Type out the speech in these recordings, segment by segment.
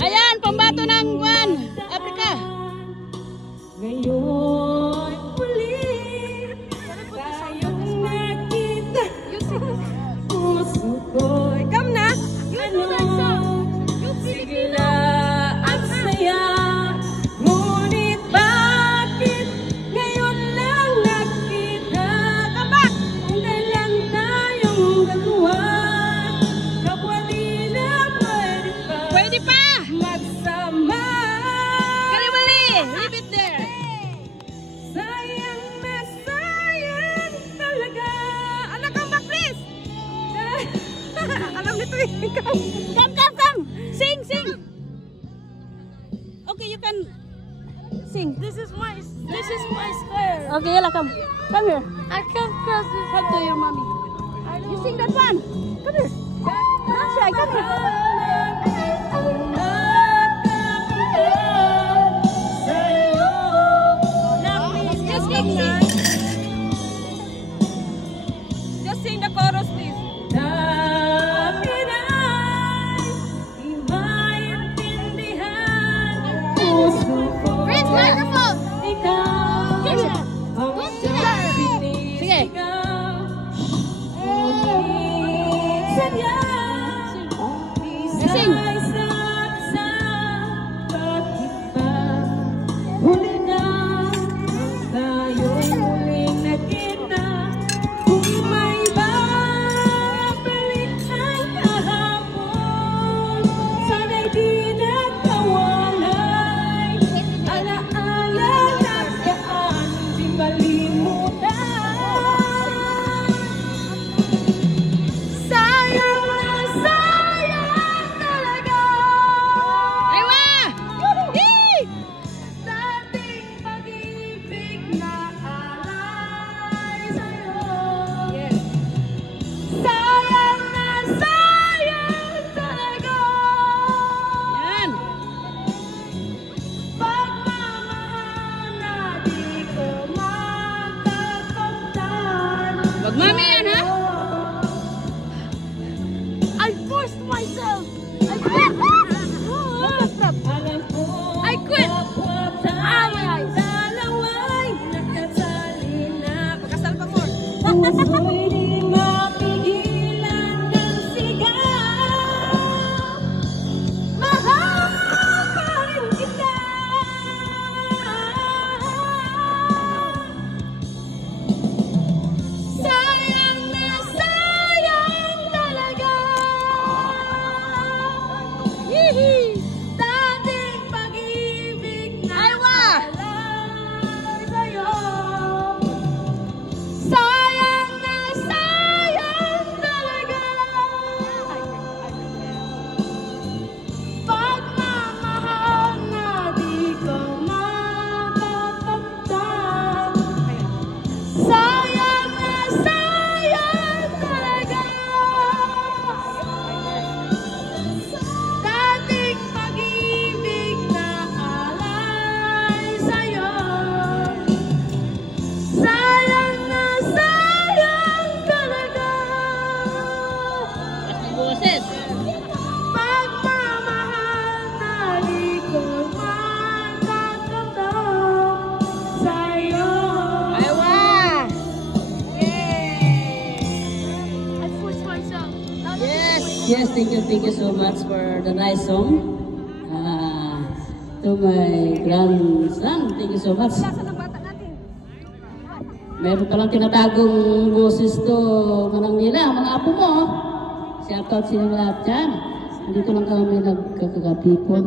Ayan, pambato ng Juan, Africa. Ngayon ulit tayong nakita. Puso ko'y come na. Sigla at saya. Ngunit bakit ngayon lang nakita? Hindi lang tayong dalawa. Kapwali na Pwede pa! magsama. Kaliwali! Leave it there! Sayang na sayang talaga. Anak, come back please. Alam nito eh. Come! Sing! Okay, you can sing. This is my stair. Okay, yala, come here. I can't cross this. Help to your mommy. You sing that one. Come here. Don't shy, come here. Just sing. Just sing the chorus, please. Where's microphone? Sige. Sing. Huli na tayo'y muling nakita. Kung may babalik ang kahapon, sana'y di nakawalay. Alaala at yaan di malimutan. Sayang na sayang talaga. Aywa! Yee! Dating pag-ibig na alay sa'yo. Sayang na sayang talaga. Yan. Pagmamahal na di ko matakamtan. Wag mami yan, ha? I forced myself. I quit. Alam ko I quit. tayong dalawa'y nakasali na. Pagkasal pa more. Puso'y di mapigilan ng sigaw. Mahal pa rin kita. Sayang na sayang talaga. Yee! Dating pag-ibig na Aywa! alay sa'yo. Sayang na sayang talaga. Pagmamahal na di ko matakamtan. Sayang na sayang talaga. Dating pag-ibig na alay sa'yo. Sayang na sayang talaga. Mas ng boses. Pagmamahal na di ko matakamtan sa'yo. Aywa! I forced myself. Yes! Yes, thank you so much for the nice song. To my grandson, thank you so much. Lasa ng bata natin. Meron palang tinatagong boses to, manang nila, mga apo mo. Shout out sa inyo lahat dyan. Nandito lang kami nagkakapipon.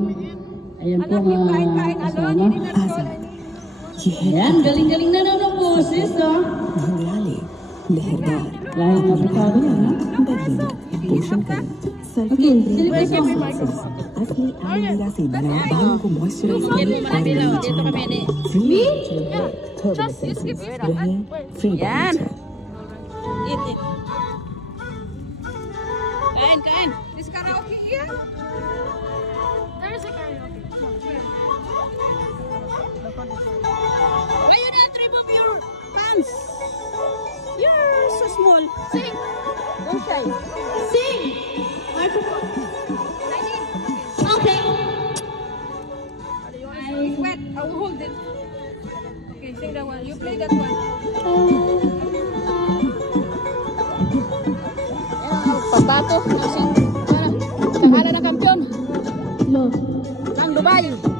Ayan po Anak, yung mga kain-kain alon, kasama. hindi na Ayan, galing-galing na ng boses, no? Bengali लहरदार Lahing Afrikano yan, ha? बदली पोषण करें sulphur Okay, celebration. असली aloe vera से बना बालों को moisturise Dito kami, dito kami ni. रहे free Yan. Eat. Kain. This karaoke here? There's a karaoke. Ngayon na, remove your pants. You're so small. Sing. Don't shy. Sing! Okay. Wait, I will hold it. Okay, sing that one. You play that one. Pagbato. Ang pangalan ng kampiyon. No. Ng Dubai.